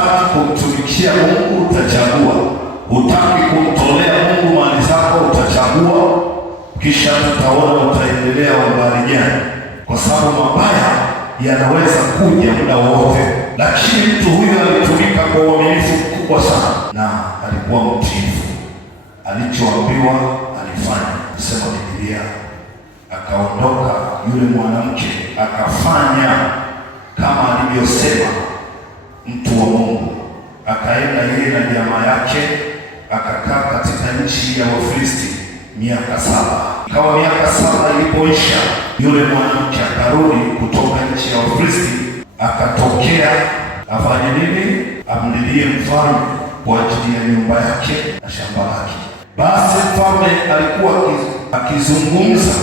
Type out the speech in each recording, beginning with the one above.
hutaki kumtumikia Mungu utachagua, hutaki kumtolea Mungu mali zako utachagua, kisha tutaona utaendelea umbali gani, kwa sababu mabaya yanaweza kuja muda wote. Lakini mtu huyo alitumika kwa uaminifu mkubwa sana na alikuwa mtiifu. Alichoambiwa alifanya. Sema Biblia, akaondoka yule mwanamke akafanya kama alivyosema mtu wa Mungu. Akaenda yeye na jamaa yake akakaa katika nchi ya Wafilisti miaka 7. Ikawa miaka 7 ilipoisha, yule mwanamke akarudi kutoka nchi ya Wafilisti, akatokea afanye nini? Amlilie mfalme kwa ajili ya nyumba yake na shamba lake. Basi mfalme alikuwa akizungumza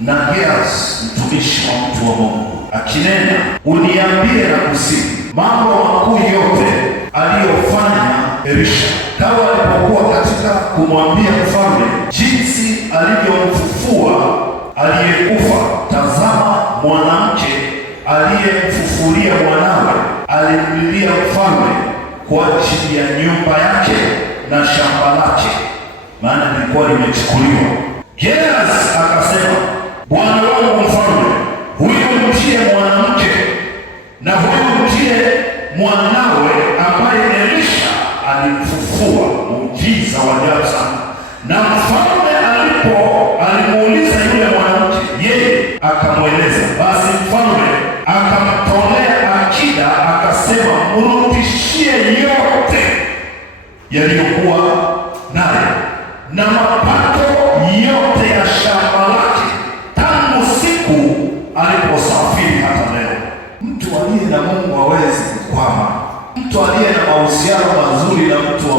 na Gehazi mtumishi wa mtu wa Mungu, akinena, uniambie na kusihi mambo makuu yote aliyofanya Elisha. Kama alipokuwa katika kumwambia mfalme jinsi alivyomfufua aliyekufa, tazama, mwanamke aliyemfufulia mwanawe alimlilia mfalme kwa ajili ya nyumba yake na shamba lake, maana lilikuwa limechukuliwa. Gehazi akasema, bwana wangu mfalme, huyu mtie mwanamke na huyu mtie mwanawe ambaye Elisha alimfufua, muujiza wa ajabu sana. Na mfalme alimuuliza yule mwanamke, yeye akamweleza. Basi mfalme akamtolea akida, akasema, mrudishie yote yaliyokuwa naye na mapato yote ya shamba lake tangu siku aliposafiri hata leo. Mtu aliye na Mungu hawezi kukwama. Mtu aliye na mahusiano mazuri na mtu